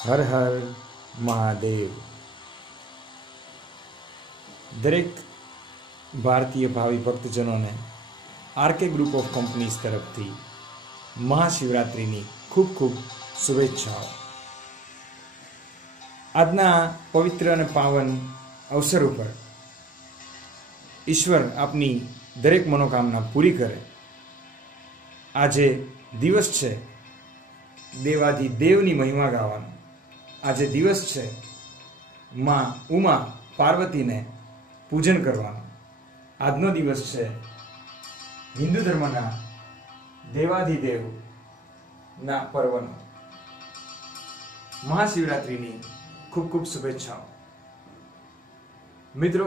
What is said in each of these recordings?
હર હર મહાદેવ। દરેક ભારતીય ભાવિ ભક્તજનોને આરકે ગ્રુપ ઓફ કંપનીઝ તરફથી મહાશિવરાત્રિની ખૂબ ખૂબ શુભેચ્છાઓ। આજના પવિત્ર અને પાવન અવસર ઉપર ઈશ્વર આપની દરેક મનોકામના પૂરી કરે। આજે દિવસ છે દેવાધિદેવની મહિમા ગાવાનો। આજે દિવસ છે માં ઉમા પાર્વતીને પૂજન કરવાનો। આજનો દિવસ છે હિન્દુ ધર્મના દેવાધિદેવના પર્વનો। મહાશિવરાત્રિની ખૂબ ખૂબ શુભેચ્છાઓ। મિત્રો,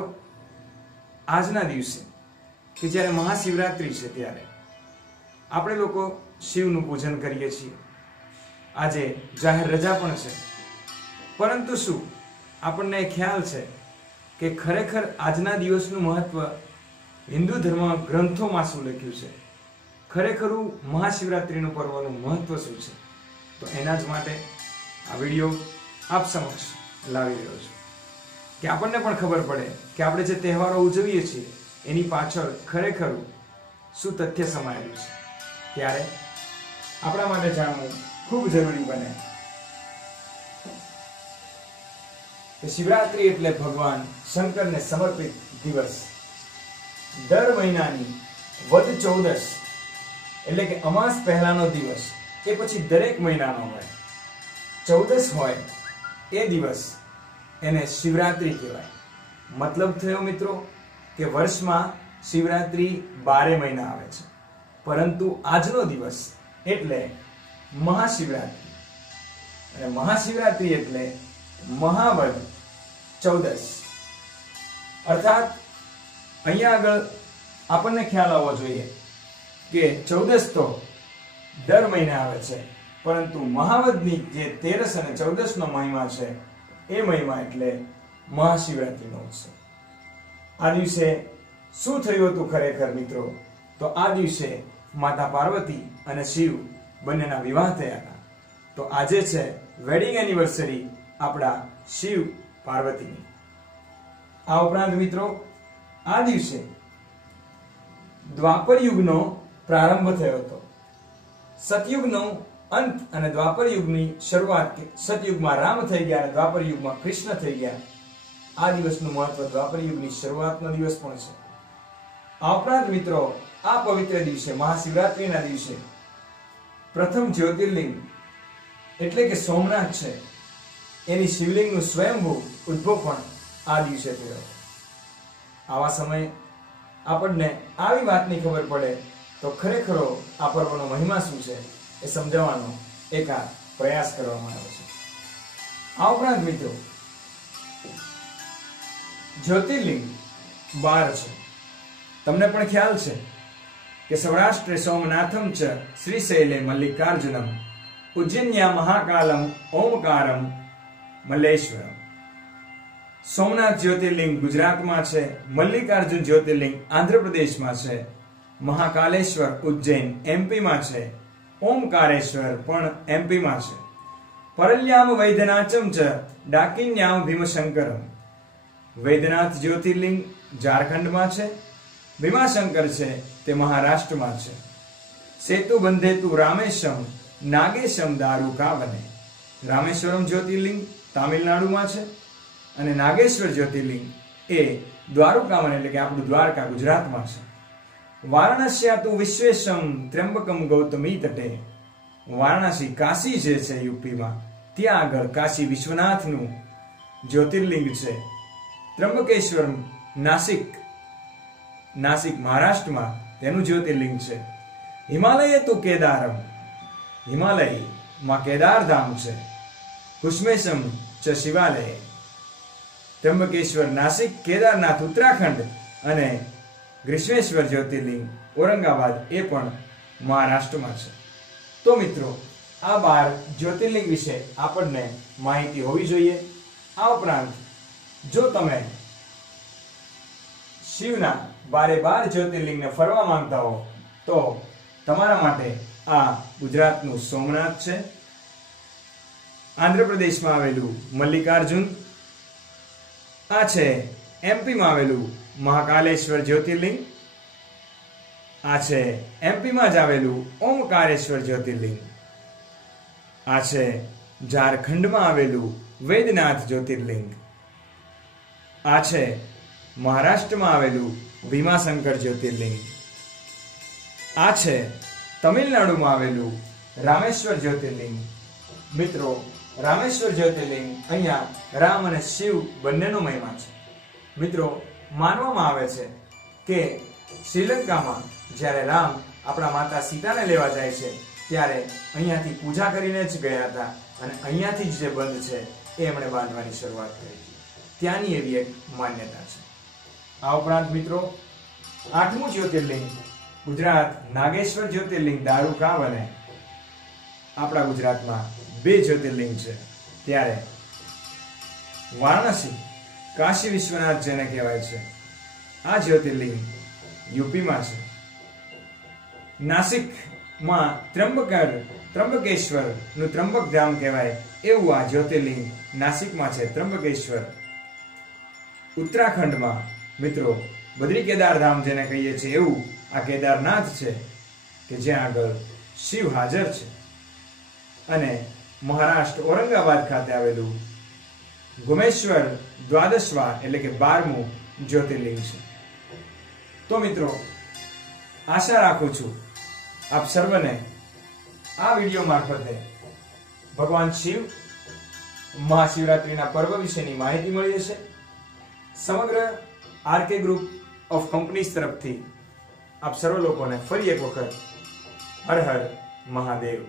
આજના દિવસે કે જ્યારે મહાશિવરાત્રિ છે ત્યારે આપણે લોકો શિવનું પૂજન કરીએ છીએ। આજે જાહેર રજા પણ છે, પરંતુ શું આપણને ખ્યાલ છે કે ખરેખર આજના દિવસનું મહત્વ હિન્દુ ધર્મ ગ્રંથોમાં શું લખ્યું છે? ખરેખરું મહાશિવરાત્રિનું પર્વનું મહત્વ શું છે? તો એના જ માટે આ વિડીયો આપ સમક્ષ લાવી રહ્યો છું કે આપણને પણ ખબર પડે કે આપણે જે તહેવારો ઉજવીએ છીએ એની પાછળ ખરેખરું શું તથ્ય સમાયેલું છે। ત્યારે આપણા માટે જાણવું ખૂબ જરૂરી બને કે શિવરાત્રિ એટલે ભગવાન શંકરને સમર્પિત દિવસ। દર મહિનાની વદ 14 એટલે કે અમાસ પહેલાનો દિવસ એ પછી દરેક મહિનાનો હોય 14 હોય એ દિવસ એને શિવરાત્રિ કહેવાય। મતલબ થયો મિત્રો કે વર્ષમાં શિવરાત્રિ 12 મહિના આવે છે, પરંતુ આજનો દિવસ એટલે મહાશિવરાત્રિ, અને મહાશિવરાત્રિ એટલે મહાવદ 14। અર્થાત અહીંયા આગળ આપણને ખ્યાલ આવવો જોઈએ કે 14 તો દર મહિને આવે છે, પરંતુ મહાવદની જે 13 અને 14 નો મહિમા છે એ મહિમા એટલે મહાશિવરાત્રિનો ઉત્સવ। આ દિવસે શું થયું હતું ખરેખર મિત્રો? તો આ દિવસે માતા પાર્વતી અને શિવ બંનેના વિવાહ થયા હતા। તો આજે છે વેડિંગ એનિવર્સરી આપણા શિવ પાર્વતીની। આ ઉપરાંત મિત્રો આ દિવસે દ્વાપર યુગનો પ્રારંભ થયો હતો। સતયુગનો અંત અને દ્વાપર યુગની શરૂઆત। સતયુગમાં રામ થઈ ગયા અને દ્વાપર યુગમાં કૃષ્ણ થઈ ગયા। આ દિવસનું મહત્વ દ્વાપર યુગની શરૂઆતનો દિવસ પણ છે। આ ઉપરાંત મિત્રો આ પવિત્ર દિવસે મહાશિવરાત્રિના દિવસે પ્રથમ જ્યોતિર્લિંગ એટલે કે સોમનાથ છે એની શિવલિંગનું સ્વયંભૂ ઉદ્ભવ પણ આ દિવસે થયો। આવા સમયે આપણને આવી વાતની ખબર પડે તો ખરેખરો આ પર્વનો મહિમા શું છે એ સમજાવવાનો એક આ પ્રયાસ કરવામાં આવ્યો છે। આ ઉપરાંત મિત્રો જ્યોતિર્લિંગ 12 છે। તમને પણ ખ્યાલ છે કે સૌરાષ્ટ્રે સોમનાથમ ચ શ્રીશૈલે મલ્લિકાર્જુનમ ઉજ્જૈન્યા મહાકાલમ ઓમકારમ મલ્લેશ્વરમ। સોમનાથ જ્યોતિર્લિંગ ગુજરાતમાં છે, મલ્લિકાર્જુન જ્યોતિર્લિંગ આંધ્રપ્રદેશમાં છે, મહાકાલેશ્વર ઉજ્જૈન એમપીમાં છે, ઓમકારેશ્વર પણ એમપીમાં છે, પરલ્યામ વૈદ્યનાથમ ચ ડાકિન્યામ ભીમશંકરમ। વૈદ્યનાથ જ્યોતિર્લિંગ ઝારખંડમાં છે, ભીમાશંકર છે તે મહારાષ્ટ્રમાં છે, સેતુ બંધેતુ રામેશમ નાગેશમ દારુકાવને। રામેશ્વરમ જ્યોતિર્લિંગ તામિલનાડુમાં છે અને નાગેશ્વર જ્યોતિર્લિંગ એ દ્વારુકાવન એટલે કે આપણું દ્વારકા ગુજરાતમાં છે। વારાણસ્યાતુ વિશ્વેશમ ત્ર્યંબકમ ગૌતમી તટે। વારાણસી કાશી જે છે યુપીમાં, ત્યાં આગળ કાશી વિશ્વનાથનું જ્યોતિર્લિંગ છે। ત્ર્યંબકેશ્વર નાસિક મહારાષ્ટ્રમાં તેનું જ્યોતિર્લિંગ છે। હિમાલય તુ કેદારમ, હિમાલયમાં કેદાર ધામ છે। કુષ્મેશમ ચ શિવાલય। ત્ર્યંબકેશ્વર નાસિક, કેદારનાથ ઉત્તરાખંડ અને ગ્રીષ્મેશ્વર જ્યોતિર્લિંગ ઔરંગાબાદ એ પણ મહારાષ્ટ્રમાં છે। તો મિત્રો આ 12 જ્યોતિર્લિંગ વિશે આપણને માહિતી હોવી જોઈએ। આ ઉપરાંત જો તમે શિવના 12 જ્યોતિર્લિંગને ફરવા માંગતા હો તો તમારા માટે આ ગુજરાતનું સોમનાથ છે। આંધ્રપ્રદેશમાં આવેલું મલ્લિકાર્જુન, આ છે એમપીમાં આવેલું મહાકાલેશ્વર જ્યોતિર્લિંગ, આ છે એમપીમાં જ આવેલું ઓમકારેશ્વર જ્યોતિર્લિંગ, આ છે ઝારખંડમાં આવેલું વૈદ્યનાથ જ્યોતિર્લિંગ, આ છે મહારાષ્ટ્રમાં આવેલું ભીમાશંકર જ્યોતિર્લિંગ, આ છે તમિલનાડુમાં આવેલું રામેશ્વર જ્યોતિર્લિંગ. મિત્રો, રામેશ્વર જ્યોતિર્લિંગ અહીંયા રામ અને શિવ બંનેનો મહિમા છે. મિત્રો, માનવામાં આવે છે કે શ્રીલંકામાં જ્યારે રામ આપણા માતા સીતાને લેવા જાય છે ત્યારે અહીંયાથી પૂજા કરીને જ ગયા હતા અને અહીંયાથી જ જે બંધ છે એ એમણે બાંધવાની શરૂઆત કરી હતી. ત્યાંની એવી એક માન્યતા છે. આ ઉપરાંત મિત્રો, 8મું જ્યોતિર્લિંગ ગુજરાત નાગેશ્વર જ્યોતિર્લિંગ દારૂકા બને. આપણા ગુજરાતમાં 2 જ્યોતિર્લિંગ છે. ત્યારે વારાણસી કાશી વિશ્વનાથ જેને કહેવાય છે, આ જ્યોતિર્લિંગ યુપીમાં છે. નાસિકમાં ત્રંબકેશ્વર નું ત્રંબક ધામ કહેવાય એવું આ જ્યોતિર્લિંગ નાસિકમાં છે, ત્રંબકેશ્વર. ઉત્તરાખંડમાં મિત્રો બદ્રી કેદાર ધામ જેને કહીએ છીએ એવું આ કેદારનાથ છે કે જ્યાં આગળ શિવ હાજર છે. અને મહારાષ્ટ્ર ઔરંગાબાદ ખાતે આવેલું ગુમેશ્વર દ્વાદશવા એટલે કે 12મું જ્યોતિર્લિંગ છે. તો મિત્રો, આશા રાખું છું આપ સર્વને આ વિડીયો મારફતે ભગવાન શિવ મહાશિવરાત્રિના પર્વ વિશેની માહિતી મળી હશે. સમગ્ર આરકે ગ્રુપ ઓફ કંપનીઝ તરફથી આપ સર્વ લોકોને ફરી એક વખત હર હર મહાદેવ.